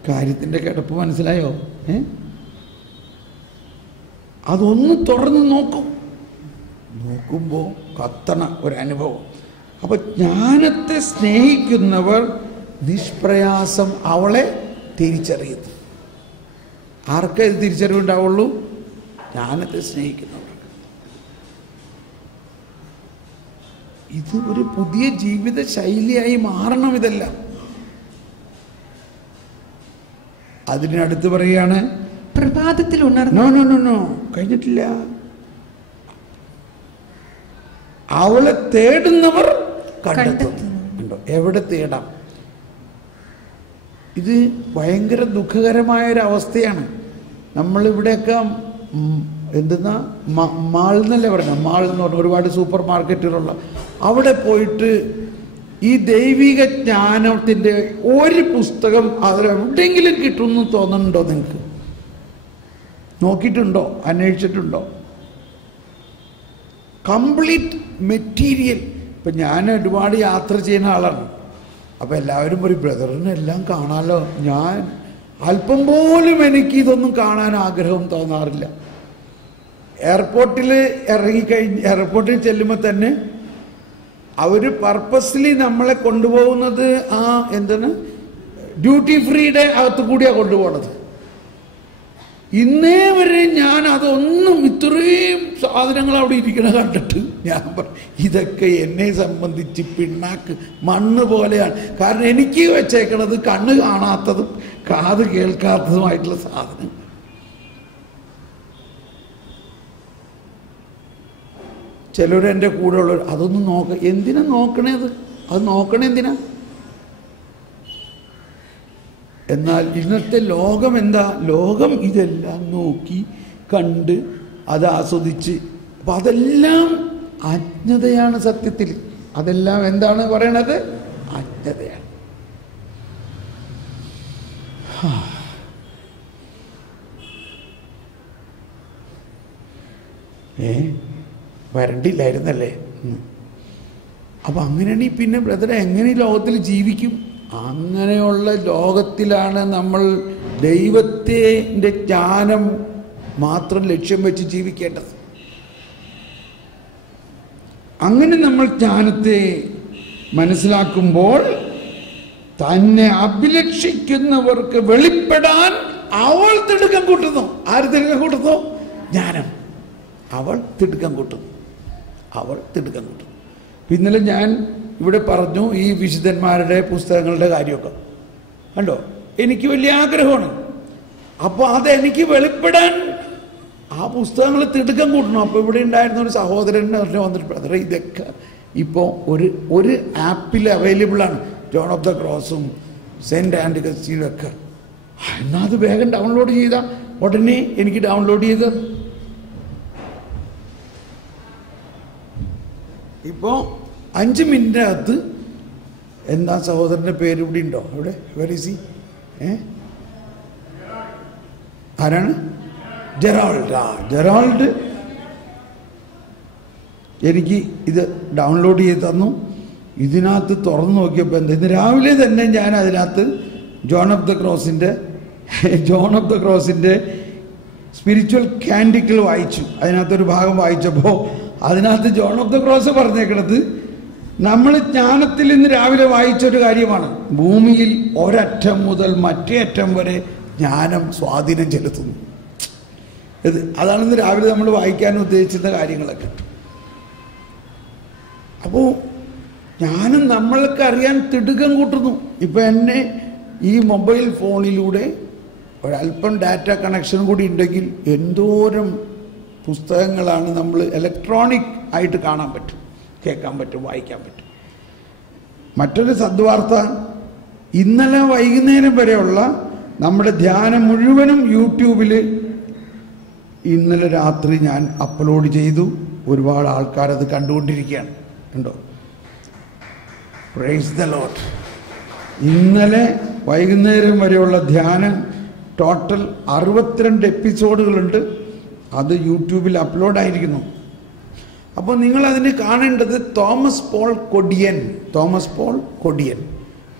കാര്യത്തിൻ്റെ കിടപ്പ് മനസ്സിലായോ? അതൊന്ന് തുറന്ന് നോക്കുമ്പോൾ കത്തണ ഒരനുഭവം. അപ്പൊ ജ്ഞാനത്തെ സ്നേഹിക്കുന്നവർ നിഷ്പ്രയാസം അവളെ തിരിച്ചറിയുന്നു. ആർക്കേ ഇത് തിരിച്ചറിവുണ്ടാവുള്ളൂ? ജ്ഞാനത്തെ സ്നേഹിക്കുന്നവർ. ഇത് ഒരു പുതിയ ജീവിത ശൈലിയായി മാറണം ഇതെല്ലാം. അതിനടുത്ത് പറയുകയാണ് പ്രഭാതത്തിൽ ഉണർന്നു. കഴിഞ്ഞിട്ടില്ല. അവളെ തേടുന്നവർ കണ്ടെത്തുന്നു. എവിടെ തേടാം? ഇത് ഭയങ്കര ദുഃഖകരമായൊരവസ്ഥയാണ്. നമ്മളിവിടെയൊക്കെ എന്തെന്നാ മാൾ എന്നല്ലേ പറയുന്നത്, മാൾ എന്ന് പറഞ്ഞാൽ ഒരുപാട് സൂപ്പർ മാർക്കറ്റുകളുള്ള അവിടെ പോയിട്ട് ഈ ദൈവിക ജ്ഞാനത്തിൻ്റെ ഒരു പുസ്തകം അതിലെവിടെയെങ്കിലും കിട്ടുമെന്ന് തോന്നുന്നുണ്ടോ? നിങ്ങൾക്ക് നോക്കിയിട്ടുണ്ടോ? അന്വേഷിച്ചിട്ടുണ്ടോ? Complete material. ഇപ്പം ഞാൻ ഒരുപാട് യാത്ര ചെയ്യുന്ന ആളാണ്. അപ്പം എല്ലാവരും പറയും ബ്രദറിനെല്ലാം കാണാമല്ലോ. ഞാൻ അല്പം പോലും എനിക്ക് ഇതൊന്നും കാണാൻ ആഗ്രഹം തോന്നാറില്ല. എയർപോർട്ടിൽ എയർപോർട്ടിൽ ചെല്ലുമ്പോൾ തന്നെ അവർ പർപ്പസ്ലി നമ്മളെ കൊണ്ടുപോകുന്നത് ഡ്യൂട്ടി ഫ്രീയുടെ അകത്ത് കൂടിയാണ് കൊണ്ടുപോകുന്നത്. ഇന്നേ വരെ ഞാൻ അതൊന്നും ഇത്രയും സാധനങ്ങൾ അവിടെ ഇരിക്കണ കണ്ടിട്ട് ഞാൻ ഇതൊക്കെ എന്നെ സംബന്ധിച്ച് പിണ്ണാക്ക് മണ്ണ് പോലെയാണ്. കാരണം എനിക്ക് വെച്ചേക്കണത് കണ്ണ് കാണാത്തതും കാത് കേൾക്കാത്തതുമായിട്ടുള്ള സാധനം. ചിലർ എൻ്റെ കൂടെ ഉള്ളവർ അതൊന്നും എന്തിനാ നോക്കണേ? അത് നോക്കണേ എന്തിനാ? എന്നാൽ ഇന്നത്തെ ലോകം എന്താ? ലോകം ഇതെല്ലാം നോക്കി കണ്ട് അത് ആസ്വദിച്ച്, അപ്പം അതെല്ലാം അജ്ഞതയാണ്. സത്യത്തിൽ അതെല്ലാം എന്താണ് പറയണത്? അജ്ഞതയാണ്. വരണ്ടില്ലായിരുന്നല്ലേ? അപ്പം അങ്ങനെയാണെങ്കിൽ പിന്നെ ബ്രദറെ എങ്ങനെ ഈ ലോകത്തിൽ ജീവിക്കും? അങ്ങനെയുള്ള ലോകത്തിലാണ് നമ്മൾ ദൈവത്തിൻ്റെ ജ്ഞാനം മാത്രം ലക്ഷ്യം വെച്ച് ജീവിക്കേണ്ടത്. അങ്ങനെ നമ്മൾ ജ്ഞാനത്തെ മനസ്സിലാക്കുമ്പോൾ തന്നെ അഭിലഷിക്കുന്നവർക്ക് വെളിപ്പെടാൻ അവൾ തിടുക്കം കൂട്ടുന്നു. ആര് തിടുക്കം കൂട്ടുന്നു? ജ്ഞാനം. അവൾ തിടുക്കം കൂട്ടുന്നു. അവൾ തിടുക്കം കൂട്ടുന്നു. ഇന്നലെ ഞാൻ ഇവിടെ പറഞ്ഞു ഈ വിശുദ്ധന്മാരുടെ പുസ്തകങ്ങളുടെ കാര്യമൊക്കെ കണ്ടോ. എനിക്ക് വലിയ ആഗ്രഹമാണ്. അപ്പോൾ അതെനിക്ക് വെളിപ്പെടാൻ ആ പുസ്തകങ്ങൾ തിടുക്കം കൂട്ടണം. അപ്പോൾ ഇവിടെ ഉണ്ടായിരുന്ന ഒരു സഹോദരൻ വന്നിട്ട് ബ്രദറെ ഇതൊക്കെ ഇപ്പോൾ ഒരു ആപ്പിൽ അവൈലബിൾ ആണ്. ജോൺ ഓഫ് ദ ക്രോസും സെൻറ്റ് ആൻഡ് ഗസ്റ്റീനും ഒക്കെ. എന്നാൽ അത് വേഗം ഡൗൺലോഡ് ചെയ്താൽ ഉടനെ എനിക്ക് ഡൗൺലോഡ് ചെയ്ത് ഇപ്പോൾ 5 മിനിറ്റിനകത്ത് എന്താ സഹോദരൻ്റെ പേര് ഇവിടെ ഉണ്ടോ? ഇവിടെ വെരീസി ആരാണ്? ജെറാൾഡ്. ജെറാൾഡ് എനിക്ക് ഇത് ഡൗൺലോഡ് ചെയ്ത് തന്നു. ഇതിനകത്ത് തുറന്നു നോക്കിയപ്പോൾ എന്താ, ഇന്ന് രാവിലെ തന്നെ ഞാൻ അതിനകത്ത് ജോൺ ഓഫ് ദ ക്രോസിൻ്റെ സ്പിരിച്വൽ കാൻഡിക്കിൾ വായിച്ചു. അതിനകത്തൊരു ഭാഗം വായിച്ചപ്പോൾ അതിനകത്ത് ജോൺ ഓഫ് ദ ക്രോസ് പറഞ്ഞേക്കണത് നമ്മൾ ജ്ഞാനത്തിൽ ഇന്ന് രാവിലെ വായിച്ചൊരു കാര്യമാണ്. ഭൂമിയിൽ ഒരറ്റം മുതൽ മറ്റേ അറ്റം വരെ ജ്ഞാനം സ്വാധീനം ചെലുത്തുന്നു. അതാണ് ഇന്ന് രാവിലെ നമ്മൾ വായിക്കാൻ ഉദ്ദേശിക്കുന്ന കാര്യങ്ങളൊക്കെ. അപ്പോൾ ജ്ഞാനം നമ്മൾക്ക് അറിയാൻ തിടുക്കം കൂട്ടുന്നു. ഇപ്പം എന്നെ ഈ മൊബൈൽ ഫോണിലൂടെ ഒരല്പം ഡാറ്റ കണക്ഷൻ കൂടി ഉണ്ടെങ്കിൽ എന്തോരം പുസ്തകങ്ങളാണ് നമ്മൾ ഇലക്ട്രോണിക് ആയിട്ട് കാണാൻ പറ്റും, കേൾക്കാൻ പറ്റും, വായിക്കാൻ പറ്റും. മറ്റൊരു സദ്വാർത്ത, ഇന്നലെ വൈകുന്നേരം വരെയുള്ള നമ്മുടെ ധ്യാനം മുഴുവനും യൂട്യൂബിൽ ഇന്നലെ രാത്രി ഞാൻ അപ്ലോഡ് ചെയ്തു. ഒരുപാട് ആൾക്കാരത് കണ്ടുകൊണ്ടിരിക്കുകയാണ്. കണ്ടോ? Praise the Lord. ഇന്നലെ വൈകുന്നേരം വരെയുള്ള ധ്യാനം ടോട്ടൽ 62 എപ്പിസോഡുകളുണ്ട്. അത് യൂട്യൂബിൽ അപ്ലോഡായിരിക്കുന്നു. അപ്പോൾ നിങ്ങളതിന് കാണേണ്ടത് തോമസ് പോൾ കൊടിയൻ.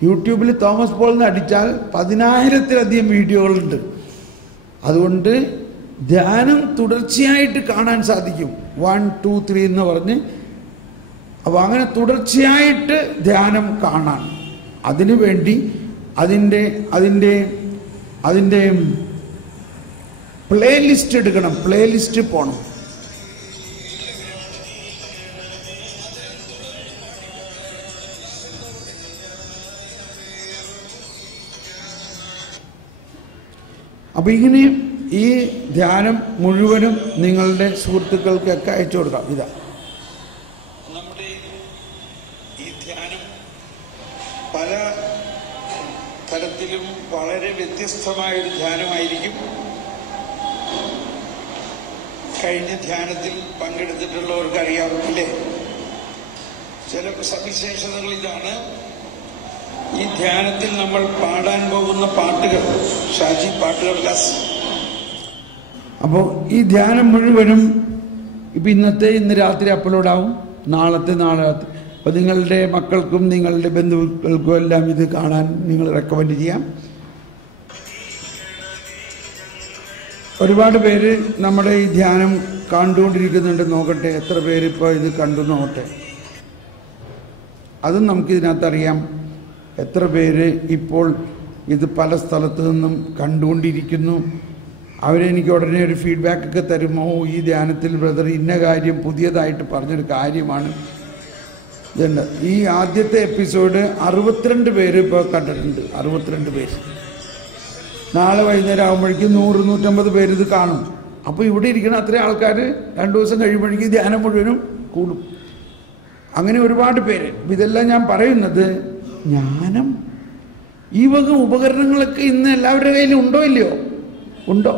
യൂട്യൂബിൽ തോമസ് പോൾ എന്ന് അടിച്ചാൽ 10,000-ലധികം വീഡിയോകളുണ്ട്. അതുകൊണ്ട് ധ്യാനം തുടർച്ചയായിട്ട് കാണാൻ സാധിക്കും. 1, 2, 3 എന്ന് പറഞ്ഞ്. അപ്പോൾ അങ്ങനെ തുടർച്ചയായിട്ട് ധ്യാനം കാണാൻ അതിനു വേണ്ടി അതിൻ്റെ പ്ലേ ലിസ്റ്റ് എടുക്കണം. പ്ലേ ലിസ്റ്റ് പോകണം. അപ്പോൾ ഇങ്ങനെ ഈ ധ്യാനം മുഴുവനും നിങ്ങളുടെ സുഹൃത്തുക്കൾക്കൊക്കെ അയച്ചു കൊടുക്കാം. ഇതാ നമ്മുടെ ഈ ധ്യാനം പല തരത്തിലും വളരെ വ്യത്യസ്തമായൊരു ധ്യാനമായിരിക്കും. കഴിഞ്ഞ ധ്യാനത്തിൽ പങ്കെടുത്തിട്ടുള്ളവർക്ക് അറിയാവില്ലേ? ചില സവിശേഷതകൾ ഇതാണ്. ഈ ധ്യാനത്തിൽ നമ്മൾ പാടാൻ പോകുന്ന പാട്ടുകൾ, ഷാജി പാട്ടുകൾ ക്ലാസ്. അപ്പോൾ ഈ ധ്യാനം മുഴുവനും ഇപ്പം ഇന്ന് രാത്രി അപ്ലോഡാവും. നാളെ രാത്രി. അപ്പോൾ നിങ്ങളുടെ മക്കൾക്കും നിങ്ങളുടെ ബന്ധുക്കൾക്കും എല്ലാം ഇത് കാണാൻ നിങ്ങൾ റെക്കമെൻഡ് ചെയ്യാം. ഒരുപാട് പേര് നമ്മുടെ ഈ ധ്യാനം കണ്ടുകൊണ്ടിരിക്കുന്നുണ്ട്. നോക്കട്ടെ എത്ര പേര് ഇപ്പോൾ ഇത് കണ്ടു നോക്കട്ടെ. അതും നമുക്കിതിനകത്ത് അറിയാം. എത്ര പേര് ഇപ്പോൾ ഇത് പല സ്ഥലത്തു നിന്നും കണ്ടുകൊണ്ടിരിക്കുന്നു. അവരെനിക്ക് ഉടനെ ഒരു ഫീഡ്ബാക്കൊക്കെ തരുമോ? ഈ ധ്യാനത്തിൽ ബ്രദർ ഇന്ന കാര്യം പുതിയതായിട്ട് പറഞ്ഞൊരു കാര്യമാണ്. ഇതുണ്ട്. ഈ ആദ്യത്തെ എപ്പിസോഡ് 62 പേര് ഇപ്പോൾ കണ്ടിട്ടുണ്ട്. 62 പേര്. നാളെ വൈകുന്നേരം ആകുമ്പോഴേക്കും 100-150 പേര് ഇത് കാണും. അപ്പോൾ ഇവിടെ ഇരിക്കുന്ന അത്രയും ആൾക്കാർ 2 ദിവസം കഴിയുമ്പോഴേക്കും ധ്യാനം മുഴുവനും കൂടും. അങ്ങനെ ഒരുപാട് പേര്. ഇതെല്ലാം ഞാൻ പറയുന്നത് ജ്ഞാനം ഈ വക ഉപകരണങ്ങളൊക്കെ ഇന്ന് എല്ലാവരുടെ കയ്യിലും ഉണ്ടോ ഇല്ലയോ? ഉണ്ടോ?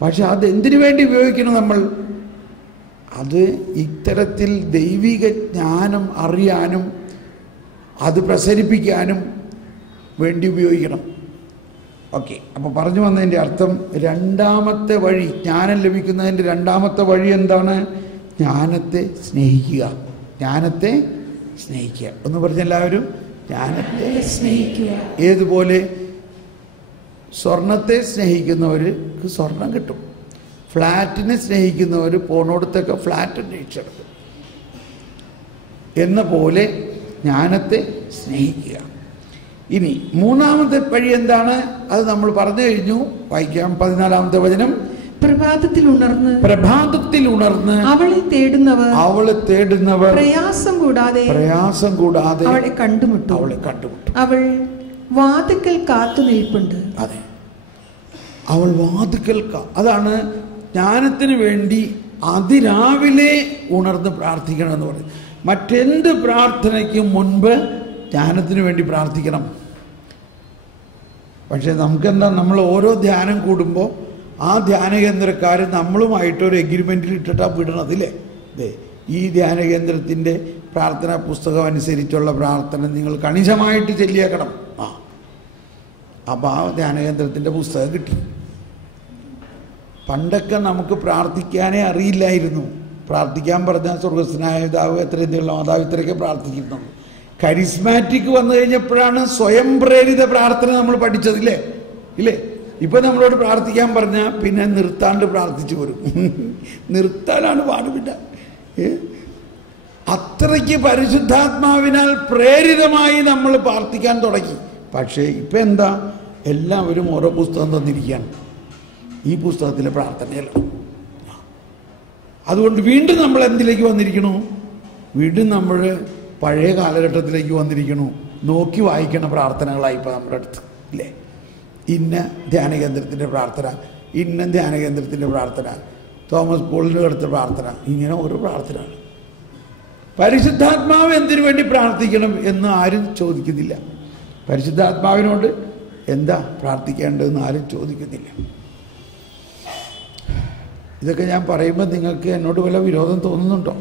പക്ഷെ അത് എന്തിനു വേണ്ടി ഉപയോഗിക്കണം നമ്മൾ? അത് ഇത്തരത്തിൽ ദൈവിക ജ്ഞാനം അറിയാനും അത് പ്രസരിപ്പിക്കാനും വേണ്ടി ഉപയോഗിക്കണം. ഓക്കെ, അപ്പോൾ പറഞ്ഞു വന്നതിൻ്റെ അർത്ഥം, രണ്ടാമത്തെ വഴി, ജ്ഞാനം ലഭിക്കുന്നതിൻ്റെ രണ്ടാമത്തെ വഴി എന്താണ്? ജ്ഞാനത്തെ സ്നേഹിക്കുക. ജ്ഞാനത്തെ സ്നേഹിക്കുക. ഒന്ന് പറഞ്ഞെല്ലാവരും, ജ്ഞാനത്തെ സ്നേഹിക്കുക. ഏതുപോലെ? സ്വർണത്തെ സ്നേഹിക്കുന്നവർക്ക് സ്വർണം കിട്ടും. ഫ്ലാറ്റിനെ സ്നേഹിക്കുന്നവർ പോണോടത്തൊക്കെ ഫ്ലാറ്റ് അന്വേഷിച്ചെടുക്കും. എന്ന പോലെ ജ്ഞാനത്തെ സ്നേഹിക്കുക. ഇനി മൂന്നാമത്തെ വഴി എന്താണ്? അത് നമ്മൾ പറഞ്ഞു കഴിഞ്ഞു. വായിക്കാം 14-ാമത്തെ വചനം. പ്രഭാതത്തിൽ ഉണർന്ന് അവളെ തേടുന്നവർ പ്രയാസം കൂടാതെ അവളെ കണ്ടുമുട്ടും. അവൾ വാതിക്കൽ കാത്തു നിൽപ്പുണ്ട്. അതെ, അവൾ വാതിക്കൽ. അതാണ് ജ്ഞാനത്തിന് വേണ്ടി അതിരാവിലെ ഉണർന്ന് പ്രാർത്ഥിക്കണം എന്ന് പറയുന്നത്. മറ്റെന്ത് പ്രാർത്ഥനയ്ക്കും മുൻപ് ജ്ഞാനത്തിന് വേണ്ടി പ്രാർത്ഥിക്കണം. പക്ഷെ നമുക്കെന്താ, നമ്മൾ ഓരോ ധ്യാനം കൂടുമ്പോൾ ആ ധ്യാന കേന്ദ്രക്കാർ നമ്മളുമായിട്ടൊരു എഗ്രിമെൻറ്റിൽ ഇട്ടിട്ടാണ് വിടണത്, ഇല്ലേ? ഈ ധ്യാന കേന്ദ്രത്തിൻ്റെ പ്രാർത്ഥനാ പുസ്തകം അനുസരിച്ചുള്ള പ്രാർത്ഥന നിങ്ങൾ കണിശമായിട്ട് ചൊല്ലിയേക്കണം. അപ്പോൾ ആ ധ്യാന കേന്ദ്രത്തിൻ്റെ പുസ്തകം കിട്ടി. പണ്ടൊക്കെ നമുക്ക് പ്രാർത്ഥിക്കാനേ അറിയില്ലായിരുന്നു. പ്രാർത്ഥിക്കാൻ പറഞ്ഞാൽ സ്വർഗസ്ഥനായ പിതാവ്, എത്രയുള്ള മാതാവ്, ഇത്രയൊക്കെ പ്രാർത്ഥിക്കുന്നുള്ളൂ. കരിസ്മാറ്റിക് വന്നു കഴിഞ്ഞപ്പോഴാണ് സ്വയം പ്രേരിത പ്രാർത്ഥന നമ്മൾ പഠിച്ചതില്ലേ, ഇല്ലേ? ഇപ്പം നമ്മളോട് പ്രാർത്ഥിക്കാൻ പറഞ്ഞാൽ പിന്നെ നിർത്താണ്ട് പ്രാർത്ഥിച്ചു വരും. നിർത്താനാണ് പാടുപില്ല. അത്രയ്ക്ക് പരിശുദ്ധാത്മാവിനാൽ പ്രേരിതമായി നമ്മൾ പ്രാർത്ഥിക്കാൻ തുടങ്ങി. പക്ഷേ ഇപ്പം എന്താ, എല്ലാവരും ഓരോ പുസ്തകം തന്നിരിക്കുകയാണ്. ഈ പുസ്തകത്തിലെ പ്രാർത്ഥനയല്ല. അതുകൊണ്ട് വീണ്ടും നമ്മൾ എന്തിലേക്ക് വന്നിരിക്കണു? വീണ്ടും നമ്മൾ പഴയ കാലഘട്ടത്തിലേക്ക് വന്നിരിക്കണു. നോക്കി വായിക്കണ പ്രാർത്ഥനകളായി ഇപ്പം നമ്മുടെ അടുത്ത്, ഇല്ലേ? ഇന്ന ധ്യാന കേന്ദ്രത്തിൻ്റെ പ്രാർത്ഥന, ഇന്ന ധ്യാന കേന്ദ്രത്തിൻ്റെ പ്രാർത്ഥന, തോമസ് പോളിൻ്റെ അടുത്ത പ്രാർത്ഥന, ഇങ്ങനെ ഓരോ പ്രാർത്ഥനയാണ്. പരിശുദ്ധാത്മാവ് എന്തിനു വേണ്ടി പ്രാർത്ഥിക്കണം എന്ന് ആരും ചോദിക്കുന്നില്ല. പരിശുദ്ധാത്മാവിനോട് എന്താ പ്രാർത്ഥിക്കേണ്ടതെന്ന് ആരും ചോദിക്കുന്നില്ല. ഇതൊക്കെ ഞാൻ പറയുമ്പോൾ നിങ്ങൾക്ക് എന്നോട് വല്ല വിരോധം തോന്നുന്നുണ്ടോ?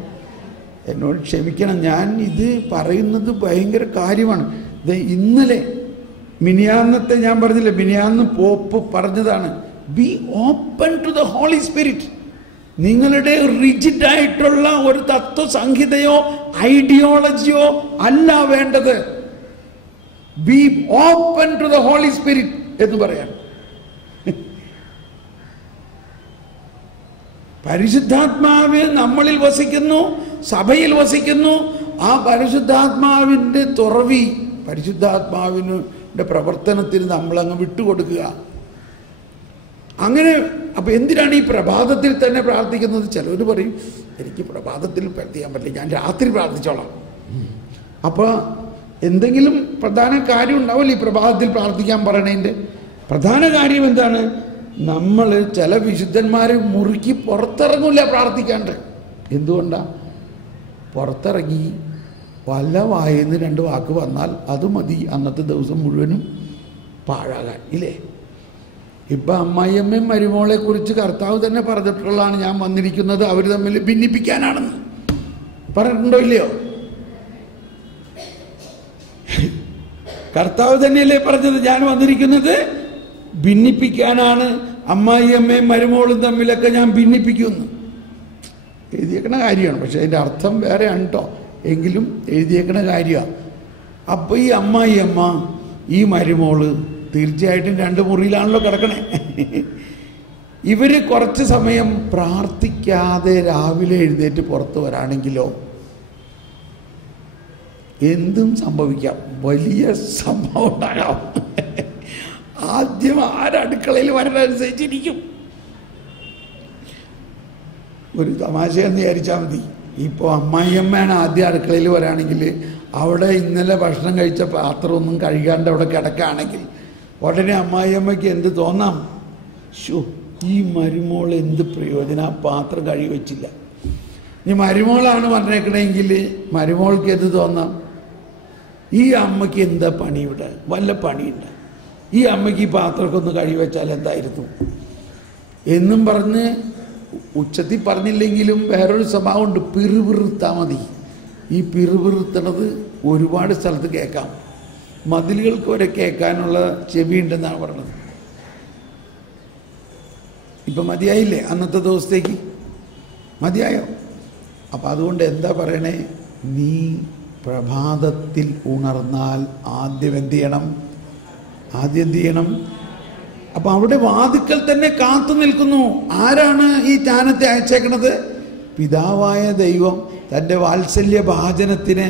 എന്നോട് ക്ഷമിക്കണം. ഞാൻ ഇത് പറയുന്നത് ഭയങ്കര കാര്യമാണ്. ഇത് ഇന്നലെ മിനിയാന്നത്തെ ഞാൻ പറഞ്ഞില്ലേ, മിനിയാന്ന് പോപ്പ് പറഞ്ഞതാണ്, be open to the holy spirit. നിങ്ങളുടെ റിജിഡായിട്ടുള്ള ഒരു തത്വസംഹിതയോ ഐഡിയോളജിയോ അല്ല വേണ്ടത്. Be open to the holy spirit എന്ന് പറയാൻ. പരിശുദ്ധാത്മാവ് നമ്മളിൽ വസിക്കുന്നു, സഭയിൽ വസിക്കുന്നു. ആ പരിശുദ്ധാത്മാവിൻ്റെ തുറവി, പരിശുദ്ധാത്മാവിൻ്റെ പ്രവർത്തനത്തിന് നമ്മളങ്ങ് വിട്ടുകൊടുക്കുക. അങ്ങനെ. അപ്പം എന്തിനാണ് ഈ പ്രഭാതത്തിൽ തന്നെ പ്രാർത്ഥിക്കുന്നത്? ചിലർ പറയും, എനിക്ക് പ്രഭാതത്തിൽ പ്രാർത്ഥിക്കാൻ പറ്റില്ല, ഞാൻ രാത്രി പ്രാർത്ഥിച്ചോളാം. അപ്പോൾ എന്തെങ്കിലും പ്രധാന കാര്യം ഉണ്ടാവില്ല ഈ പ്രഭാതത്തിൽ പ്രാർത്ഥിക്കാൻ പറയണതിൻ്റെ. പ്രധാന കാര്യം എന്താണ്? നമ്മൾ ചില വിശുദ്ധന്മാരെ മുറുക്കി പുറത്തിറങ്ങില്ല പ്രാർത്ഥിക്കാണ്ട്. എന്തുകൊണ്ടാണ്? പുറത്തിറങ്ങി വല്ല വായെന്ന് 2 വാക്ക് വന്നാൽ അത് മതി അന്നത്തെ ദിവസം മുഴുവനും പാഴാകാൻ, ഇല്ലേ? ഇപ്പം അമ്മായിയമ്മയും മരുമോളെ കുറിച്ച് കർത്താവ് തന്നെ പറഞ്ഞിട്ടുള്ളതാണ്, ഞാൻ വന്നിരിക്കുന്നത് അവർ തമ്മിൽ ഭിന്നിപ്പിക്കാനാണെന്ന്. പറഞ്ഞിട്ടുണ്ടോ ഇല്ലയോ? കർത്താവ് തന്നെയല്ലേ പറഞ്ഞത്, ഞാൻ വന്നിരിക്കുന്നത് ഭിന്നിപ്പിക്കാനാണ്, അമ്മായിയമ്മയും മരുമോളും തമ്മിലൊക്കെ ഞാൻ ഭിന്നിപ്പിക്കുമെന്ന്. എഴുതിയേക്കണ കാര്യമാണ്, പക്ഷെ അതിൻ്റെ അർത്ഥം വേറെയാണ് കേട്ടോ. എങ്കിലും എഴുതിയേക്കണ കാര്യമാണ്. അപ്പോൾ ഈ അമ്മായിയമ്മ, ഈ മരുമോള് തീർച്ചയായിട്ടും 2 മുറിയിലാണല്ലോ കിടക്കണേ. ഇവർ കുറച്ച് സമയം പ്രാർത്ഥിക്കാതെ രാവിലെ എഴുന്നേറ്റ് പുറത്ത് വരാണെങ്കിലോ എന്തും സംഭവിക്കാം, വലിയ സംഭവം ഉണ്ടാകാം. ആദ്യം ആരടുക്കളയിൽ വരണനുസരിച്ചിരിക്കും. ഒരു തമാശയെന്ന് വിചാരിച്ചാൽ മതി. ഇപ്പോൾ അമ്മായിയമ്മയാണ് ആദ്യം അടുക്കളയിൽ വരാണെങ്കിൽ, അവിടെ ഇന്നലെ ഭക്ഷണം കഴിച്ച പാത്രമൊന്നും കഴുകാണ്ട് അവിടെ കിടക്കുകയാണെങ്കിൽ ഉടനെ അമ്മായിയമ്മയ്ക്ക് എന്ത് തോന്നാം? ശോ, ഈ മരുമോൾ എന്ത് പ്രയോജനം, ആ പാത്രം കഴുകി വെച്ചില്ല. ഇനി മരുമോളാണ് വന്നേക്കണമെങ്കിൽ മരുമോൾക്ക് എന്ത് തോന്നാം? ഈ അമ്മയ്ക്ക് എന്താ പണി ഇവിടെ? വല്ല പണിയുണ്ട്? ഈ അമ്മയ്ക്ക് ഈ പാത്രമൊക്കെ ഒന്ന് കഴിവെച്ചാൽ എന്തായിരുന്നു എന്നും പറഞ്ഞ് ഉച്ചത്തിൽ പറഞ്ഞില്ലെങ്കിലും വേറൊരു സ്വഭാവമുണ്ട്, പിറുപിറുത്താൽ മതി. ഈ പിറുപിറുത്തണത് ഒരുപാട് സ്ഥലത്ത് കേൾക്കാം. മതിലുകൾക്ക് വരെ കേൾക്കാനുള്ള ചെവിയുണ്ടെന്നാണ് പറഞ്ഞത്. ഇപ്പം മതിയായില്ലേ? അന്നത്തെ ദിവസത്തേക്ക് മതിയായോ? അപ്പം അതുകൊണ്ട് എന്താ പറയണേ, നീ പ്രഭാതത്തിൽ ഉണർന്നാൽ ആദ്യം എന്ത് ചെയ്യണം? അപ്പം അവിടെ വാതിക്കൽ തന്നെ കാത്തു നിൽക്കുന്നു. ആരാണ് ഈ ജ്ഞാനത്തെ അയച്ചേക്കണത്? പിതാവായ ദൈവം തൻ്റെ വാത്സല്യ ഭാജനത്തിന്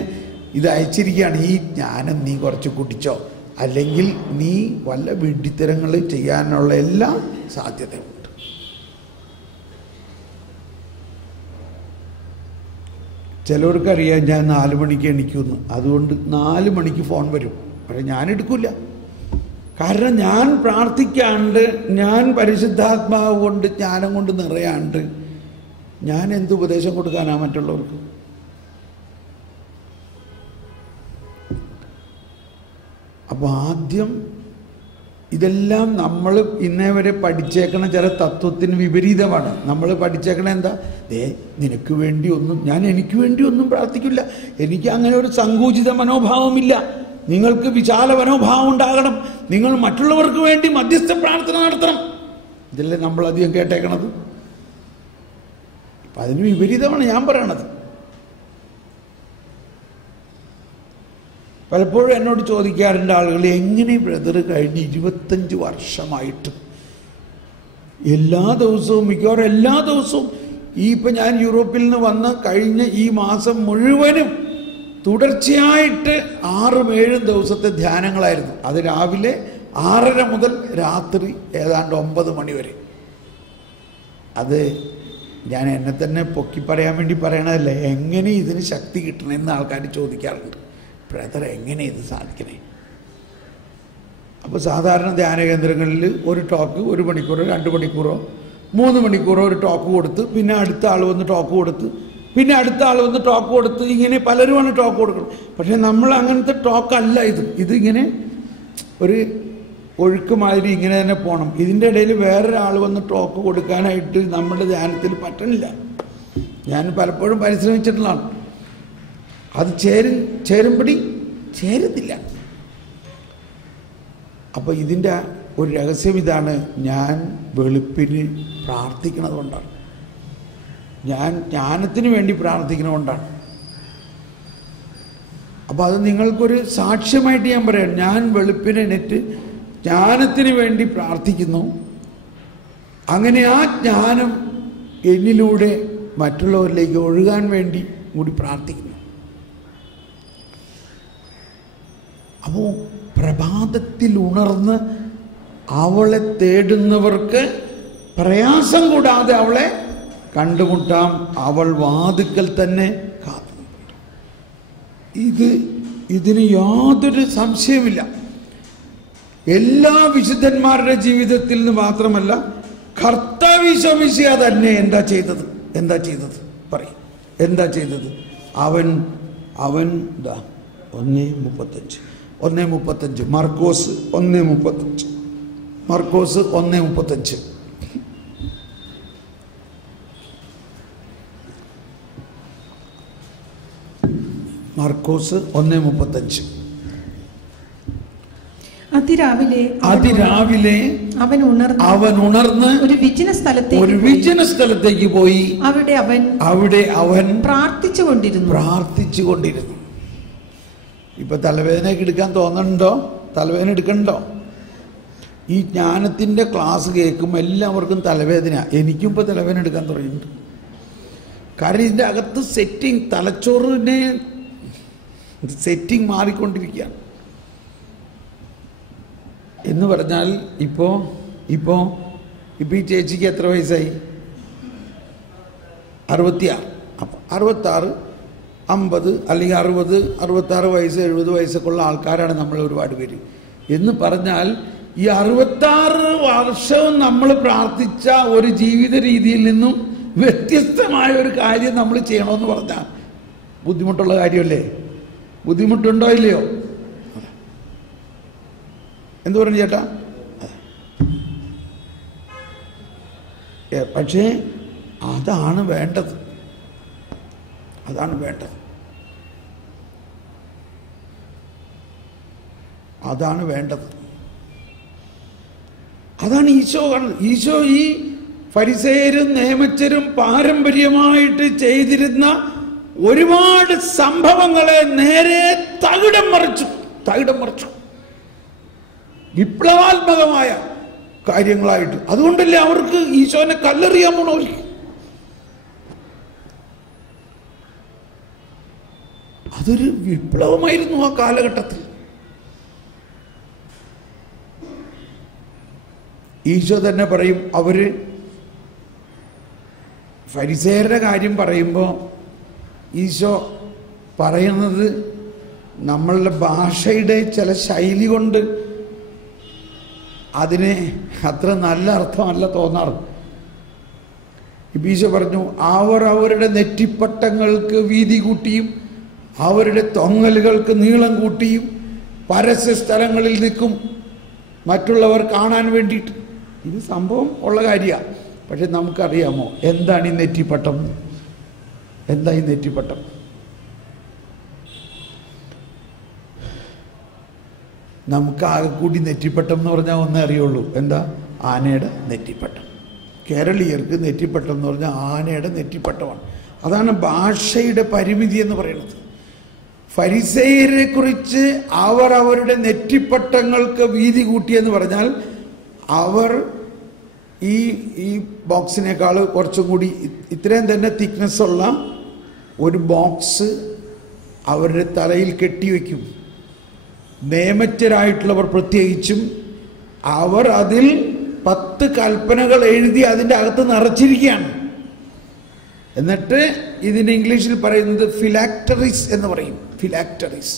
ഇത് അയച്ചിരിക്കുകയാണ്. ഈ ജ്ഞാനം നീ കുറച്ച് കുടിച്ചോ, അല്ലെങ്കിൽ നീ വല്ല വിഡ്ഢിത്തരങ്ങൾ ചെയ്യാനുള്ള എല്ലാ സാധ്യതയുണ്ട്. ചിലവർക്കറിയാം ഞാൻ 4 മണിക്ക് എണീക്കുമെന്ന്. അതുകൊണ്ട് 4 മണിക്ക് ഫോൺ വരും. പക്ഷെ ഞാൻ എടുക്കില്ല. കാരണം ഞാൻ പ്രാർത്ഥിക്കാണ്ട്, ഞാൻ പരിശുദ്ധാത്മാവ് കൊണ്ട് ജ്ഞാനം കൊണ്ട് നിറയാണ്ട് ഞാൻ എന്ത് ഉപദേശം കൊടുക്കാനാ മറ്റുള്ളവർക്ക്? അപ്പോൾ ആദ്യം ഇതെല്ലാം നമ്മൾ ഇന്നേ വരെ പഠിച്ചേക്കണ ചില തത്വത്തിന് വിപരീതമാണ്. നമ്മൾ പഠിച്ചേക്കണ എന്താ? നിനക്ക് വേണ്ടി ഒന്നും, ഞാൻ എനിക്ക് വേണ്ടി ഒന്നും പ്രാർത്ഥിക്കില്ല, എനിക്ക് അങ്ങനെ ഒരു സങ്കുചിത മനോഭാവമില്ല. നിങ്ങൾക്ക് വിശാല മനോഭാവം ഉണ്ടാകണം, നിങ്ങൾ മറ്റുള്ളവർക്ക് വേണ്ടി മധ്യസ്ഥ പ്രാർത്ഥന നടത്തണം. ഇതല്ലേ നമ്മളധികം കേട്ടേക്കണത്. അപ്പം അതിന് വിപരീതമാണ് ഞാൻ പറയണത്. പലപ്പോഴും എന്നോട് ചോദിക്കാറുണ്ട് ആളുകൾ, എങ്ങനെ ബ്രദർ കഴിഞ്ഞ് 25 വർഷമായിട്ട് എല്ലാ ദിവസവും, മിക്കവാറും എല്ലാ ദിവസവും, ഇപ്പം ഞാൻ യൂറോപ്പിൽ നിന്ന് വന്ന് കഴിഞ്ഞ ഈ മാസം മുഴുവനും തുടർച്ചയായിട്ട് 6-7 ദിവസത്തെ ധ്യാനങ്ങളായിരുന്നു. അത് രാവിലെ 6:30 മുതൽ രാത്രി ഏതാണ്ട് 9 മണി വരെ. അത് ഞാൻ എന്നെ തന്നെ പൊക്കി പറയാൻ വേണ്ടി പറയണതല്ലേ, എങ്ങനെ ഇതിന് ശക്തി കിട്ടണമെന്ന് ആൾക്കാർ ചോദിക്കാറുണ്ട്. ബ്രദർ എങ്ങനെ ഇത് സാധിക്കണേ? അപ്പോൾ സാധാരണ ധ്യാന കേന്ദ്രങ്ങളിൽ ഒരു ടോക്ക് 1 മണിക്കൂറോ 2 മണിക്കൂറോ 3 മണിക്കൂറോ ഒരു ടോക്ക് കൊടുത്ത്, പിന്നെ അടുത്ത ആൾ വന്ന് ടോക്ക് കൊടുത്ത്, പിന്നെ അടുത്ത ആൾ വന്ന് ടോക്ക് കൊടുത്ത്, ഇങ്ങനെ പലരുമാണ് ടോക്ക് കൊടുക്കണം. പക്ഷേ നമ്മൾ അങ്ങനത്തെ ടോക്കല്ല ഇത്. ഇതിങ്ങനെ ഒരു ഒഴുക്ക് മാതിരി ഇങ്ങനെ തന്നെ പോകണം. ഇതിൻ്റെ ഇടയിൽ വേറൊരാൾ വന്ന് ടോക്ക് കൊടുക്കാനായിട്ട് നമ്മുടെ ധ്യാനത്തിൽ പറ്റണില്ല. ഞാൻ പലപ്പോഴും പരിശ്രമിച്ചിട്ടുള്ളതാണ്. അത് ചേരുമ്പടി ചേരുന്നില്ല. അപ്പോൾ ഇതിൻ്റെ ഒരു രഹസ്യം ഇതാണ്, ഞാൻ വെളുപ്പിന് പ്രാർത്ഥിക്കണത് കൊണ്ടാണ്, ഞാൻ ജ്ഞാനത്തിന് വേണ്ടി പ്രാർത്ഥിക്കണതുകൊണ്ടാണ്. അപ്പോൾ അത് നിങ്ങൾക്കൊരു സാക്ഷ്യമായിട്ട് ഞാൻ പറയാം. ഞാൻ വെളുപ്പിന് എണീറ്റ് ജ്ഞാനത്തിന് വേണ്ടി പ്രാർത്ഥിക്കുന്നു. അങ്ങനെ ആ ജ്ഞാനം എന്നിലൂടെ മറ്റുള്ളവരിലേക്ക് ഒഴുകാൻ വേണ്ടി കൂടി പ്രാർത്ഥിക്കുന്നു. അപ്പോൾ പ്രഭാതത്തിൽ ഉണർന്ന് അവളെ തേടുന്നവർക്ക് പ്രയാസം കൂടാതെ അവളെ കണ്ടുമുട്ടാം. അവൾ വാതിക്കൽ തന്നെ കാത്തുനിൽപ്പുണ്ട്. ഇതിന് യാതൊരു സംശയമില്ല. എല്ലാ വിശുദ്ധന്മാരുടെ ജീവിതത്തിൽ നിന്ന് മാത്രമല്ല, കർത്താവ് ഈശോ മിശിഹാ തന്നെ എന്താ ചെയ്തത് പറയും. എന്താ ചെയ്തത്? അവൻ 1:35 മർക്കോസ് 1:35 മർക്കോസ് 1:35 മർക്കോസ് 1:35 അതിരാവിലെ അവൻ ഉണർന്ന് ഒരു വിജന സ്ഥലത്തേക്ക് പോയി. അവിടെ അവൻ പ്രാർത്ഥിച്ചുകൊണ്ടിരുന്നു. ഇപ്പൊ തലവേദനയൊക്കെ എടുക്കാൻ തോന്നണ്ടോ? തലവേദന എടുക്കണ്ടോ? ഈ ജ്ഞാനത്തിന്റെ ക്ലാസ് കേൾക്കുമ്പോൾ എല്ലാവർക്കും തലവേദന. എനിക്കും ഇപ്പൊ തലവേദന എടുക്കാൻ തുടങ്ങിയിട്ടുണ്ട്. കാരണം ഇതിന്റെ അകത്ത് തലച്ചോറിനെ സെറ്റിംഗ് മാറിക്കൊണ്ടിരിക്കുകയാണ്. എന്ന് പറഞ്ഞാൽ ഇപ്പോ ഈ ചേച്ചിക്ക് എത്ര വയസ്സായി? 66. അപ്പം 66, 50 അല്ലെങ്കിൽ 60, 66 വയസ്സ്, 70 വയസ്സൊക്കെ ഉള്ള ആൾക്കാരാണ് നമ്മൾ ഒരുപാട് പേര്. എന്ന് പറഞ്ഞാൽ ഈ 66 വർഷവും നമ്മൾ പ്രാർത്ഥിച്ച ഒരു ജീവിത രീതിയിൽ നിന്നും വ്യത്യസ്തമായ ഒരു കാര്യം നമ്മൾ ചെയ്യണമെന്ന് പറഞ്ഞാൽ ബുദ്ധിമുട്ടുള്ള കാര്യമല്ലേ? ബുദ്ധിമുട്ടുണ്ടോ ഇല്ലയോ? എന്തു പറഞ്ഞു ചേട്ടാ? പക്ഷേ അതാണ് വേണ്ടത്, അതാണ് വേണ്ടത്, അതാണ് വേണ്ടത്. അതാണ് ഈശോ കാണുന്നത്. ഈശോ ഈ ഫരിസേയരും നിയമജ്ഞരും പാരമ്പര്യമായിട്ട് ചെയ്തിരുന്ന ഒരുപാട് സംഭവങ്ങളെ നേരെ തകിടം മറിച്ചു, വിപ്ലവാത്മകമായ കാര്യങ്ങളായിട്ട്. അതുകൊണ്ടല്ലേ അവർക്ക് ഈശോനെ കല്ലെറിയാൻ പോണോ? അതൊരു വിപ്ലവമായിരുന്നു ആ കാലഘട്ടത്തിൽ. ഈശോ തന്നെ പറയും, അവര് ഫരിസേയരുടെ കാര്യം പറയുമ്പോൾ ഈശോ പറയുന്നത് നമ്മളുടെ ഭാഷയുടെ ചില ശൈലി കൊണ്ട് അതിന് അത്ര നല്ല അർത്ഥമല്ല തോന്നാറ്. ഈശോ പറഞ്ഞു, അവർ അവരുടെ നെറ്റിപ്പട്ടങ്ങൾക്ക് വീതി കൂട്ടിയും അവരുടെ തൊങ്ങലുകൾക്ക് നീളം കൂട്ടിയും പരസ്യ സ്ഥലങ്ങളിൽ നിൽക്കും മറ്റുള്ളവർ കാണാൻ വേണ്ടിയിട്ട്. ഇത് സംഭവം ഉള്ള കാര്യമാണ്. പക്ഷെ നമുക്കറിയാമോ എന്താണ് ഈ നെറ്റിപ്പട്ടം? എന്താ ഈ നെറ്റിപ്പട്ടം? നമുക്ക് ആകെ കൂടി നെറ്റിപ്പട്ടം എന്ന് പറഞ്ഞാൽ ഒന്നേ അറിയുള്ളൂ. എന്താ? ആനയുടെ നെറ്റിപ്പട്ടം. കേരളീയർക്ക് നെറ്റിപ്പട്ടം എന്ന് പറഞ്ഞാൽ ആനയുടെ നെറ്റിപ്പട്ടമാണ്. അതാണ് ഭാഷയുടെ പരിമിതി എന്ന് പറയുന്നത്. ഫരിസേയരെ കുറിച്ച് അവർ അവരുടെ നെറ്റിപ്പട്ടങ്ങൾക്ക് വീതി കൂട്ടിയെന്ന് പറഞ്ഞാൽ അവർ ഈ ബോക്സിനേക്കാൾ കുറച്ചും കൂടി ഇത്രയും തന്നെ തിക്നെസ് ഉള്ള ഒരു ബോക്സ് അവരുടെ തലയിൽ കെട്ടിവെക്കും. നിയമജ്ഞരായിട്ടുള്ളവർ പ്രത്യേകിച്ചും അവർ അതിൽ 10 കൽപ്പനകൾ എഴുതി അതിൻ്റെ അകത്ത് നിറച്ചിരിക്കുകയാണ്. എന്നിട്ട് ഇതിന് ഇംഗ്ലീഷിൽ പറയുന്നത് ഫിലാക്ടറീസ് എന്ന് പറയും. ഫിലാക്ടറീസ്